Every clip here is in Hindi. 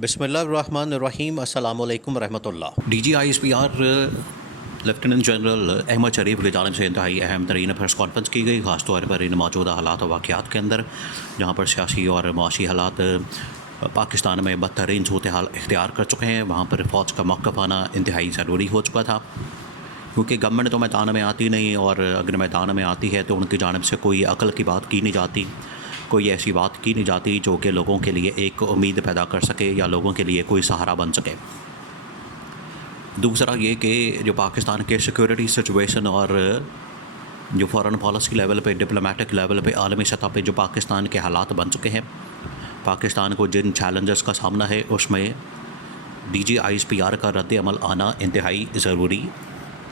बिस्मिल्लाहिर्रहमानिर्रहीम अस्सलामु अलैकुम रहमतुल्लाह। DGISPR लेफ्टिनेंट जनरल अहमद शरीफ की जानब से इंतहाई अहम तरीन प्रेस कॉन्फ्रेंस की गई, ख़ासतौर पर इन मौजूदा हालात और वाक़यात के अंदर जहाँ पर सियासी और माशी हालात पाकिस्तान में बदतरीन सूरत हाल इख्तियार कर चुके हैं, वहाँ पर फ़ौज का मौक़िफ़ आना इंतहाई ज़रूरी हो चुका था। क्योंकि गवर्नमेंट तो मैदान में आती नहीं, और अगर मैदान में आती है तो उनकी जानब से कोई अकल की बात की नहीं जाती, कोई ऐसी बात की नहीं जाती जो कि लोगों के लिए एक उम्मीद पैदा कर सके या लोगों के लिए कोई सहारा बन सके। दूसरा ये कि जो पाकिस्तान के सिक्योरिटी सिचुएशन और जो फ़ॉरेन पॉलिसी लेवल पे, डिप्लोमेटिक लेवल पे, आलमी सतह पे जो पाकिस्तान के हालात बन चुके हैं, पाकिस्तान को जिन चैलेंजेस का सामना है उसमें DGISPR का रद्द अमल आना इंतहाई ज़रूरी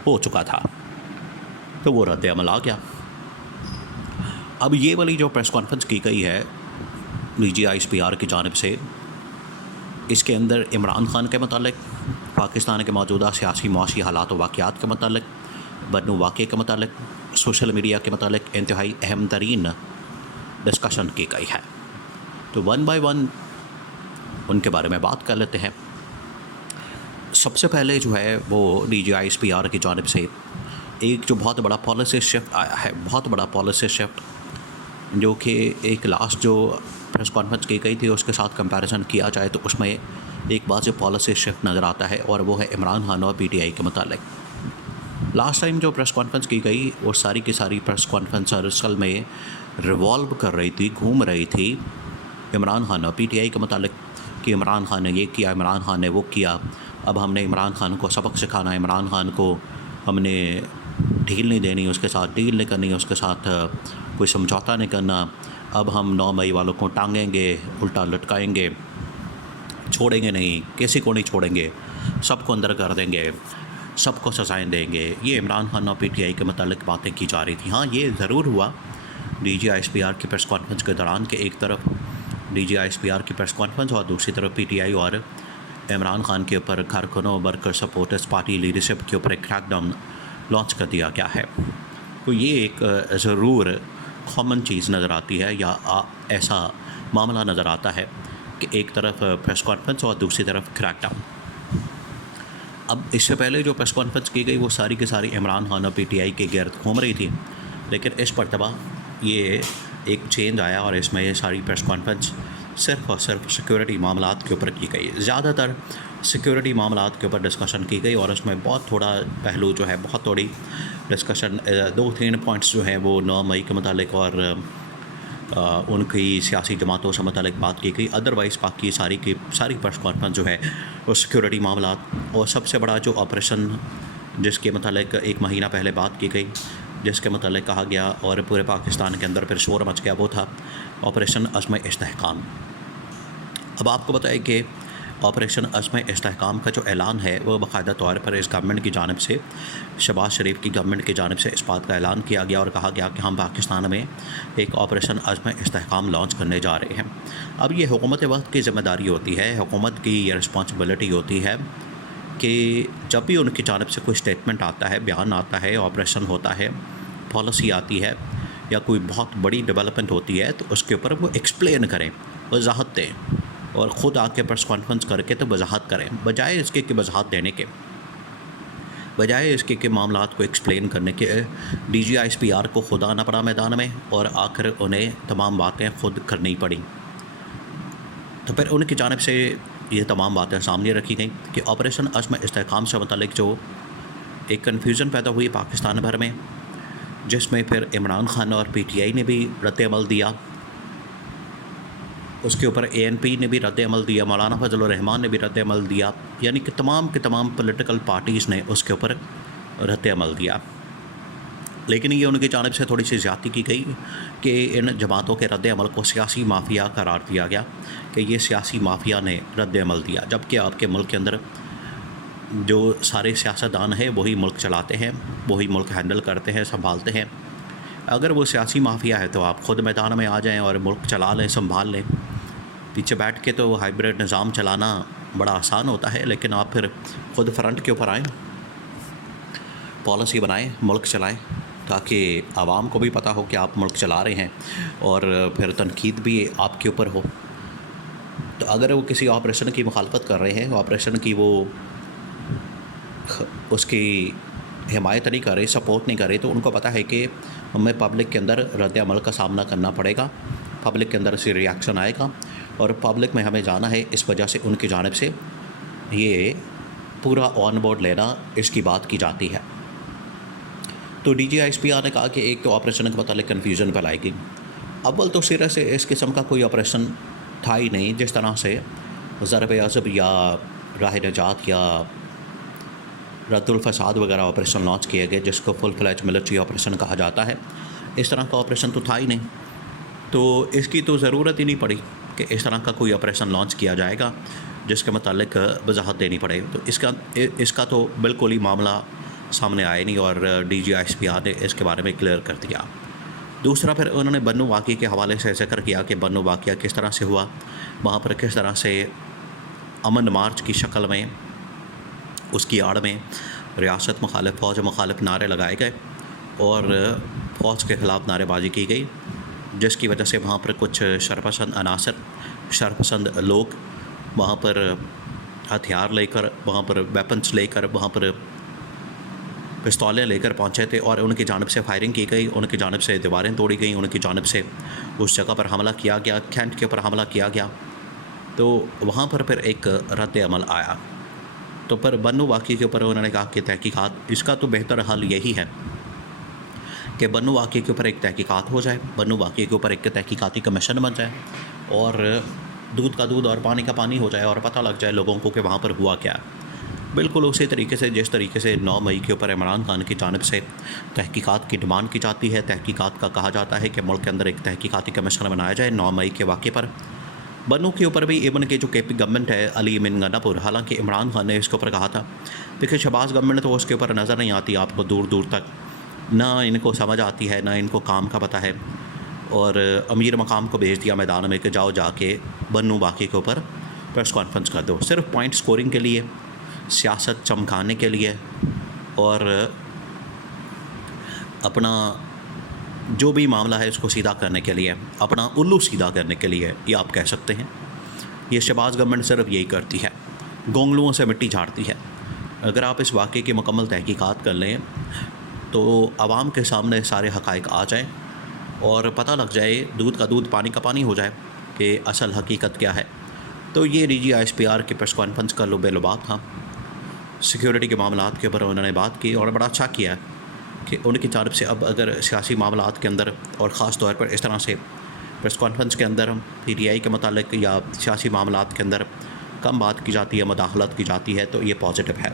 हो चुका था। तो वो रद्द अमल आ गया। अब ये वाली जो प्रेस कॉन्फ्रेंस की गई है DGISPR की जानिब से, इसके अंदर इमरान खान के मतलब, पाकिस्तान के मौजूदा सियासी माशी हालात और वाक़यात के मतलब, बदनू वाक़े के मतलब, सोशल मीडिया के मतलब इंतहाई अहम तरीन डिस्कशन की गई है। तो वन बाय वन उनके बारे में बात कर लेते हैं। सबसे पहले जो है वो DGISPR की जानिब से एक जो बहुत बड़ा पॉलिसी शिफ्ट आया है, बहुत बड़ा पॉलिसी शिफ्ट, जो कि एक लास्ट जो प्रेस कॉन्फ्रेंस की गई थी उसके साथ कंपैरिजन किया जाए तो उसमें एक बात से पॉलिसी शिफ्ट नज़र आता है, और वो है इमरान खान और PTI के मतलब। लास्ट टाइम जो प्रेस कॉन्फ्रेंस की गई वो सारी की सारी प्रेस कॉन्फ्रेंस असल में रिवॉल्व कर रही थी, घूम रही थी इमरान खान और PTI के मतलब, कि इमरान खान ने ये किया, इमरान खान ने वो किया, अब हमने इमरान खान को सबक सिखाना है, इमरान खान को हमने ढील नहीं देनी, उसके साथ डील नहीं करनी, उसके साथ कोई समझौता नहीं करना, अब हम 9 मई वालों को टांगेंगे, उल्टा लटकाएंगे, छोड़ेंगे नहीं, किसी को नहीं छोड़ेंगे, सबको अंदर कर देंगे, सबको सजाएँ देंगे। ये इमरान खान और PTI के मतलब बातें की जा रही थी। हाँ, ये ज़रूर हुआ DGISPR की प्रेस कॉन्फ्रेंस के दौरान कि एक तरफ DGISPR की प्रेस कॉन्फ्रेंस और दूसरी तरफ PTI और इमरान खान के ऊपर कारकुनों, वर्कर, सपोर्टर्स, पार्टी लीडरशिप के ऊपर एक क्रैकडाउन लॉन्च कर दिया गया है। तो ये एक ज़रूर कॉमन चीज़ नज़र आती है, या ऐसा मामला नज़र आता है कि एक तरफ प्रेस कॉन्फ्रेंस और दूसरी तरफ क्रैकडाउन। अब इससे पहले जो प्रेस कॉन्फ्रेंस की गई वो सारी की सारी इमरान खान और PTI के गिर्द घूम रही थी, लेकिन इस मरतबा ये एक चेंज आया और इसमें ये सारी प्रेस कॉन्फ्रेंस सिर्फ़ और सिर्फ सिक्योरिटी मामलात के ऊपर की गई। ज़्यादातर सिक्योरिटी मामलात के ऊपर डिस्कशन की गई, और उसमें बहुत थोड़ा पहलू जो है, बहुत थोड़ी डिस्कशन, 2-3 पॉइंट्स जो हैं वो 9 मई के मतलब और उनकी सियासी जमातों से मतलब बात की गई। अदरवाइज़ बाकी सारी की सारी प्रेस कॉन्फ्रेंस जो है वो सिक्योरिटी मामलात, और सबसे बड़ा जो ऑपरेशन जिसके मतलब 1 महीना पहले बात की गई, जिसके मतलब कहा गया और पूरे पाकिस्तान के अंदर फिर शोर मच गया, वो था ऑपरेशन अज़्म इस्तेहकाम। अब आपको बताएं कि ऑपरेशन अज़्म इस्तेहकाम का जो ऐलान है वो बाकायदा तौर पर इस गवर्नमेंट की जानिब से, शहबाज शरीफ की गवर्नमेंट की जानिब से इस बात का ऐलान किया गया और कहा गया कि हम पाकिस्तान में एक ऑपरेशन अज़्म इस्तेहकाम लॉन्च करने जा रहे हैं। अब ये हुकूमत वक्त की ज़िम्मेदारी होती है, हुकूमत की ये रिस्पॉन्सिबिलिटी होती है कि जब भी उनकी जानिब से कोई स्टेटमेंट आता है, बयान आता है, ऑपरेशन होता है, पॉलिसी आती है, या कोई बहुत बड़ी डेवलपमेंट होती है, तो उसके ऊपर वो एक्सप्लेन करें, वजाहत दें, और ख़ुद आके प्रेस कॉन्फ्रेंस करके तो वजाहत करें, बजाय इसके कि वजाहत देने के, बजाय इसके कि मामलात को एक्सप्लेन करने के। DGISPR को खुद आना पड़ा मैदान में, और आखिर उन्हें तमाम बातें खुद करनी पड़ी। तो फिर उनकी जानिब से ये तमाम बातें सामने रखी गई कि ऑपरेशन अज़्म इस्तेहकाम से मतलब जो एक कन्फ्यूज़न पैदा हुई पाकिस्तान भर में, जिसमें फिर इमरान खान और PTI ने भी रद्द अमल दिया, उसके ऊपर ANP ने भी रद्द अमल दिया, मौलाना फजल रहमान ने भी रद्द अमल दिया, यानी कि तमाम के तमाम पॉलिटिकल पार्टीज़ ने उसके ऊपर रद्द अमल दिया। लेकिन ये उनकी जानिब से थोड़ी सी ज़्यादती की गई कि इन जमातों के रद्द अमल को सियासी माफिया करार दिया गया, कि ये सियासी माफिया ने रद्द अमल दिया, जबकि आपके मुल्क के अंदर जो सारे सियासतदान हैं वही मुल्क चलाते हैं, वही मुल्क हैंडल करते हैं, संभालते हैं। अगर वो सियासी माफिया है तो आप ख़ुद मैदान में आ जाएं और मुल्क चला लें, संभाल लें। पीछे बैठ के तो हाइब्रिड निज़ाम चलाना बड़ा आसान होता है, लेकिन आप फिर ख़ुद फ्रंट के ऊपर आएँ, पॉलिसी बनाएं, मुल्क चलाएं, ताकि आवाम को भी पता हो कि आप मुल्क चला रहे हैं, और फिर तनकीद भी आपके ऊपर हो। तो अगर वो किसी ऑपरेशन की मुखालफत कर रहे हैं, ऑपरेशन की वो उसकी हिमायत नहीं कर रहे, सपोर्ट नहीं कर रहे, तो उनको पता है कि हमें पब्लिक के अंदर रद्द-ए-अमल का सामना करना पड़ेगा, पब्लिक के अंदर से रिएक्शन आएगा और पब्लिक में हमें जाना है। इस वजह से उनकी जानिब से ये पूरा ऑन बोर्ड लेना इसकी बात की जाती है। तो DGISPR ने कहा कि एक तो ऑपरेशन के मतलब कन्फ्यूज़न फैलाएगी। अव्वल तो सिरे से इस किस्म का कोई ऑपरेशन था ही नहीं। जिस तरह से ज़रब-ए-अज़ब या राह-ए-नजात या रद्दुल फसाद वगैरह ऑपरेशन लॉन्च किए गए, जिसको फुल फ्लैज मिलिट्री ऑपरेशन कहा जाता है, इस तरह का ऑपरेशन तो था ही नहीं। तो इसकी तो ज़रूरत ही नहीं पड़ी कि इस तरह का कोई ऑपरेशन लॉन्च किया जाएगा जिसके मतलब वजाहत देनी पड़े। तो इसका तो बिल्कुल ही मामला सामने आया नहीं और DGISPR ने इसके बारे में क्लियर कर दिया। दूसरा, फिर उन्होंने बन्नू वाक़े के हवाले से ज़िक्र किया कि बन्नू वाक़या किस तरह से हुआ, वहाँ पर किस तरह से अमन मार्च की शक्ल में उसकी आड़ में रियासत मुखालिफ, फ़ौज मुखालिफ नारे लगाए गए और फ़ौज के ख़िलाफ़ नारेबाजी की गई, जिसकी वजह से वहाँ पर कुछ शरपसंद अनासर, शरपसंद लोग वहाँ पर हथियार लेकर, वहाँ पर वेपन्स लेकर, वहाँ पर पिस्तौलें लेकर पहुँचे थे और उनकी जानिब से फायरिंग की गई, उनकी जानिब से दीवारें तोड़ी गई, उनकी जानिब से उस जगह पर हमला किया गया, कैंट के ऊपर हमला किया गया। तो वहाँ पर फिर एक रद्द-ए-अमल आया। तो पर बन्नू वाक़ये के ऊपर उन्होंने कहा कि तहकीकात, इसका तो बेहतर हल यही है कि बन्नू वाक़ये के ऊपर एक तहकीकात हो जाए, बन्नू वाक़ये के ऊपर एक तहकीकाती कमीशन बन जाए और दूध का दूध और पानी का पानी हो जाए और पता लग जाए लोगों को कि वहाँ पर हुआ क्या है। बिल्कुल उसी तरीके से जिस तरीके से 9 मई के ऊपर इमरान खान की जानिब से तहकीकात की डिमांड की जाती है, तहकीकात का कहा जाता है कि मुल्क के अंदर एक तहकीकाती कमीशन बनाया जाए 9 मई के वाक़े पर। बन्नू के ऊपर भी इवन के जो KP गवर्नमेंट है, अली अमीन गन्नापुर, हालांकि इमरान खान ने इसके ऊपर कहा था, देखिए शहबाज गवर्नमेंट तो उसके ऊपर नज़र नहीं आती आपको दूर दूर तक, ना इनको समझ आती है, ना इनको काम का पता है, और अमीर मकाम को भेज दिया मैदान में कि जाओ जाके बन्नू वाक़ये के ऊपर प्रेस कॉन्फ्रेंस कर दो, सिर्फ पॉइंट स्कोरिंग के लिए, सियासत चमकाने के लिए और अपना जो भी मामला है इसको सीधा करने के लिए, अपना उल्लू सीधा करने के लिए, ये आप कह सकते हैं। ये शहबाज गवर्नमेंट सिर्फ यही करती है, गोंगलुओं से मिट्टी झाड़ती है। अगर आप इस वाक़े की मुकम्मल तहकीकात कर लें तो आवाम के सामने सारे हक़ाइक़ आ जाएँ और पता लग जाए, दूध का दूध पानी का पानी हो जाए कि असल हकीकत क्या है। तो ये DGISPR की प्रेस कॉन्फ्रेंस का लुब-ए-लुबाब था। सिक्योरिटी के मामलात के ऊपर उन्होंने बात की और बड़ा अच्छा किया कि उनकी जानिब से अब अगर सियासी मामलात के अंदर और ख़ास तौर पर इस तरह से प्रेस कॉन्फ्रेंस के अंदर PTI के मुतालिक या सियासी मामलात के अंदर कम बात की जाती है, मुदाखलत की जाती है, तो ये पॉजिटिव है।